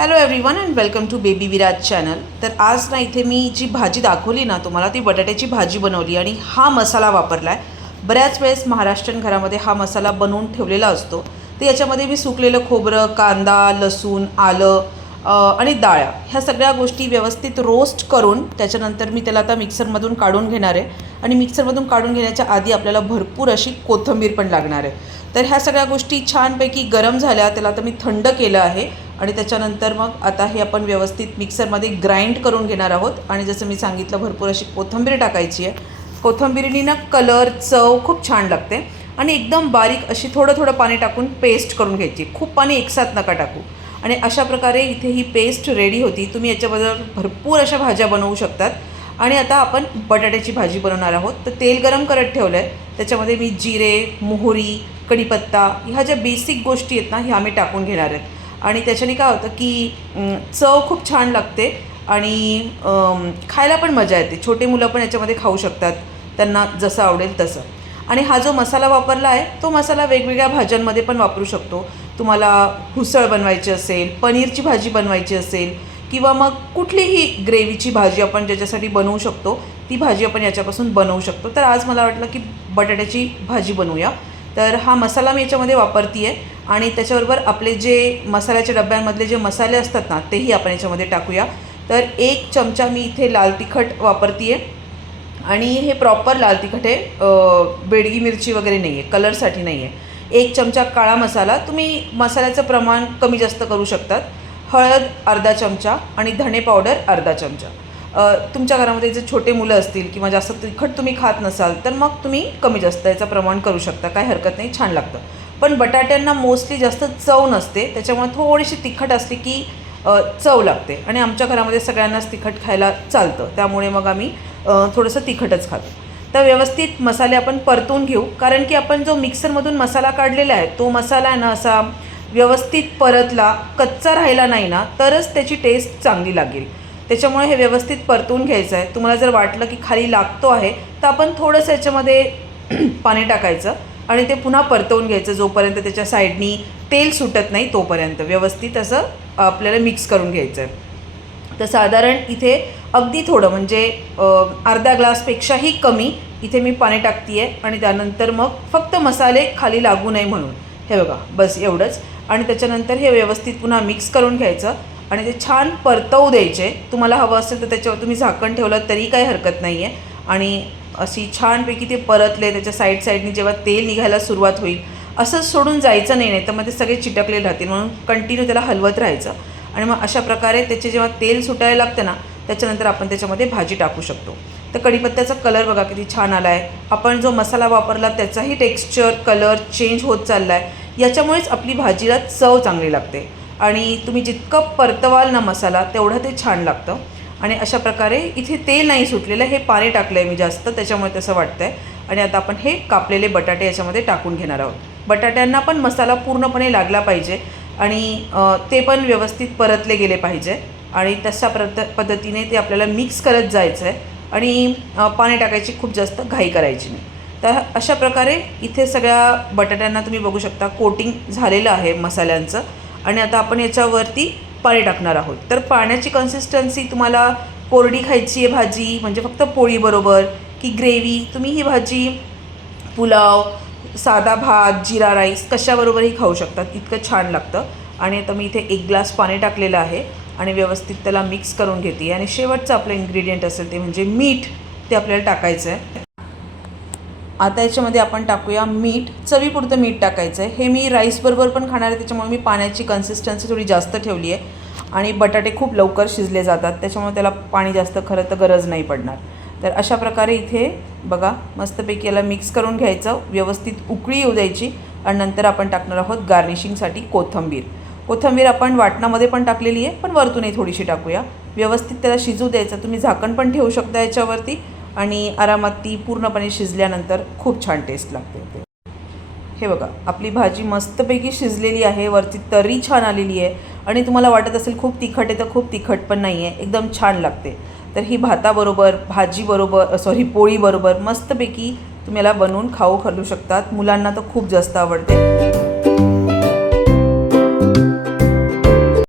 Hello everyone and welcome to baby Viraj channel. तर आज ना इथे मी जी भाजी दाखवली ना तुम्हाला ती बटाट्याची भाजी बनवली आणि हा मसाला वापरला आहे। बऱ्याच वेळेस महाराष्ट्रीयन घरामध्ये हा मसाला बनवून ठेवलेला असतो। तर याच्यामध्ये मी सुकलेलं खोबरं, कांदा, लसूण, आलं आणि डाळ्या ह्या सगळ्या गोष्टी व्यवस्थित रोस्ट करून त्याच्यानंतर मी त्याला आता मिक्सरमधून काढून घेणार आहे। आणि मिक्सरमधून काढून घेण्याच्या आधी आपल्याला भरपूर अशी कोथिंबीर पण लागणार आहे। तर ह्या सगळ्या गोष्टी छानपैकी गरम झाल्या, त्याला आता मी थंड केलं आहे आणि त्याच्यानंतर मग आता हे आपण व्यवस्थित मिक्सरमध्ये ग्राइंड करून घेणार आहोत। आणि जसं मी सांगितलं भरपूर अशी कोथिंबीर टाकायची आहे। कोथिंबीरीने ना कलर, चव खूप छान लागते। आणि एकदम बारीक अशी थोडं थोडं पाणी टाकून पेस्ट करून घ्यायची, खूप पाणी एकसाथ नका टाकू। आणि अशा प्रकारे इथे ही पेस्ट रेडी होती। तुम्ही याच्याबरोबर भरपूर अशा भाज्या बनवू शकतात। आणि आता आपण बटाट्याची भाजी बनवणार आहोत। तर तेल गरम करत ठेवलं आहे, त्याच्यामध्ये मी जिरे, मोहरी, कढीपत्ता ह्या ज्या बेसिक गोष्टी आहेत ना ह्या मी टाकून घेणार आहेत। आणि त्याच्याने काय होतं की चव खूप छान लागते आणि खायला पण मजा येते। छोटे मुलं पण याच्यामध्ये खाऊ शकतात, त्यांना जसं आवडेल तसं। आणि हा जो मसाला वापरला आहे तो मसाला वेगवेगळ्या भाज्यांमध्ये पण वापरू शकतो। तुम्हाला हुसळ बनवायची असेल, पनीरची भाजी बनवायची असेल किंवा मग कुठलीही ग्रेव्हीची भाजी आपण ज्याच्यासाठी बनवू शकतो ती भाजी आपण याच्यापासून बनवू शकतो। तर आज मला वाटलं की बटाट्याची भाजी बनवूया। तर हा मसाला मी याच्यामध्ये वापरते आहे आणि त्याच्याबरोबर आपले जे मसाल्याच्या डब्यांमधले जे मसाले असतात ना तेही आपण याच्यामध्ये टाकूया। तर 1 चमचा मी इथे लाल तिखट वापरते आहे आणि हे प्रॉपर लाल तिखट आहे, बेडगी मिरची वगैरे नाही आहे, कलरसाठी नाही आहे। 1 चमचा काळा मसाला, तुम्ही मसाल्याचं प्रमाण कमी जास्त करू शकतात। हळद अर्धा चमचा आणि धणे पावडर अर्धा चमचा। तुमच्या घरामध्ये जे छोटे मुलं असतील किंवा जास्त तिखट तुम्ही खात नसाल तर मग तुम्ही कमी जास्त याचं प्रमाण करू शकता, काही हरकत नाही, छान लागतं। पण बटाट्यांना मोस्टली जास्त चव नसते, त्याच्यामुळे थोडीशी तिखट असली की चव लागते। आणि आमच्या घरामध्ये सगळ्यांनाच तिखट खायला चालतं, त्यामुळे मग आम्ही थोडंसं तिखटच खातो। तर व्यवस्थित मसाले आपण परतून घेऊ, कारण की आपण जो मिक्सरमधून मसाला काढलेला आहे तो मसाला आहे ना असा व्यवस्थित परतला, कच्चा राहिला नाही ना तरच त्याची टेस्ट चांगली लागेल। त्याच्यामुळे हे व्यवस्थित परतून घ्यायचं आहे। तुम्हाला जर वाटलं की खाली लागतो आहे तर आपण थोडंसं याच्यामध्ये पाणी टाकायचं आणि ते पुन्हा परतवून घ्यायचं, जोपर्यंत त्याच्या साईडनी तेल सुटत नाही तोपर्यंत व्यवस्थित असं आपल्याला मिक्स करून घ्यायचं आहे। तर साधारण इथे अगदी थोडं म्हणजे अर्धा ग्लासपेक्षाही कमी इथे मी पाणी टाकते आहे आणि त्यानंतर मग फक्त मसाले खाली लागू नये म्हणून हे बघा, बस एवढंच। आणि त्याच्यानंतर हे व्यवस्थित पुन्हा मिक्स करून घ्यायचं आणि ते छान परतवू द्यायचे। तुम्हाला हवं असेल तर त्याच्यावर तुम्ही झाकण ठेवलं तरी काही हरकत नाही आहे। आणि अशी छानपैकी ते परतले, त्याच्या साईडनी जेव्हा तेल निघायला सुरुवात होईल असंच सोडून जायचं नाही, तर मग ते सगळे चिटकले राहतील, म्हणून कंटिन्यू त्याला हलवत राहायचं। आणि मग अशा प्रकारे त्याचे जेव्हा तेल सुटायला लागतं ना त्याच्यानंतर आपण त्याच्यामध्ये भाजी टाकू शकतो। तर कढीपत्त्याचा कलर बघा किती छान आला आहे। आपण जो मसाला वापरला त्याचाही टेक्स्चर, कलर चेंज होत चालला आहे, याच्यामुळेच आपली भाजीला चव चांगली लागते। आणि तुम्ही जितकं परतवाल ना मसाला तेवढं ते छान लागतं। आणि अशा प्रकारे इथे तेल नाही सुटलेलं, हे पाणी टाकलं आहे मी जास्त, त्याच्यामुळे तसं वाटतं आहे। आणि आता आपण हे कापलेले बटाटे याच्यामध्ये टाकून घेणार आहोत। बटाट्यांना पण मसाला पूर्णपणे लागला पाहिजे आणि ते पण व्यवस्थित परतले गेले पाहिजे आणि तशा पद्धतीने ते आपल्याला मिक्स करत जायचं आहे आणि पाणी टाकायची खूप जास्त घाई करायची नाही। तर अशा प्रकारे इथे सगळ्या बटाट्यांना तुम्ही बघू शकता कोटिंग झालेलं आहे मसाल्यांचं। आणि आता आपण याच्यावरती पाणी टाकणार आहोत। तर पाण्याची कन्सिस्टन्सी तुम्हाला कोरडी खायची आहे भाजी म्हणजे फक्त पोळीबरोबर की ग्रेव्ही, तुम्ही ही भाजी पुलाव, साधा भात, जिरा राईस कशाबरोबरही खाऊ शकतात, इतकं छान लागतं। आणि आता मी इथे 1 ग्लास पाणी टाकलेलं आहे आणि व्यवस्थित त्याला मिक्स करून घेते। आणि शेवटचं आपलं इन्ग्रेडियंट असेल ते म्हणजे मीठ, ते आपल्याला टाकायचं आहे। आता याच्यामध्ये आपण टाकूया मीठ, चवीपुरतं मीठ टाकायचं आहे। हे मी राईसबरोबर पण खाणार आहे, त्याच्यामुळे मी पाण्याची कन्सिस्टन्सी थोडी जास्त ठेवली आहे। आणि बटाटे खूप लवकर शिजले जातात, त्याच्यामुळे त्याला पाणी जास्त खरं तर गरज नाही पडणार। तर अशा प्रकारे इथे बघा मस्तपैकी याला मिक्स करून घ्यायचं, व्यवस्थित उकळी येऊ द्यायची आणि नंतर आपण टाकणार आहोत गार्निशिंगसाठी कोथिंबीर। कोथिंबीर आपण वाटणामध्ये पण टाकलेली आहे, पण वरतूनही थोडीशी टाकूया। व्यवस्थित त्याला शिजू द्यायचं, तुम्ही झाकण पण ठेवू शकता याच्यावरती आणि आरामात ती पूर्णपणे शिजल्यानंतर खूप छान टेस्ट लागते। हे बघा आपली भाजी मस्तपैकी शिजलेली आहे, वरती तरी छान आलेली आहे। आणि तुम्हाला वाटत असेल खूप तिखट आहे तर खूप तिखट पण नाही आहे, एकदम छान लागते। तर ही भाताबरोबर, भाजीबरोबर, पोळीबरोबर मस्तपैकी तुम्ही याला बनवून खाऊ घालू शकतात। मुलांना तर खूप जास्त आवडते।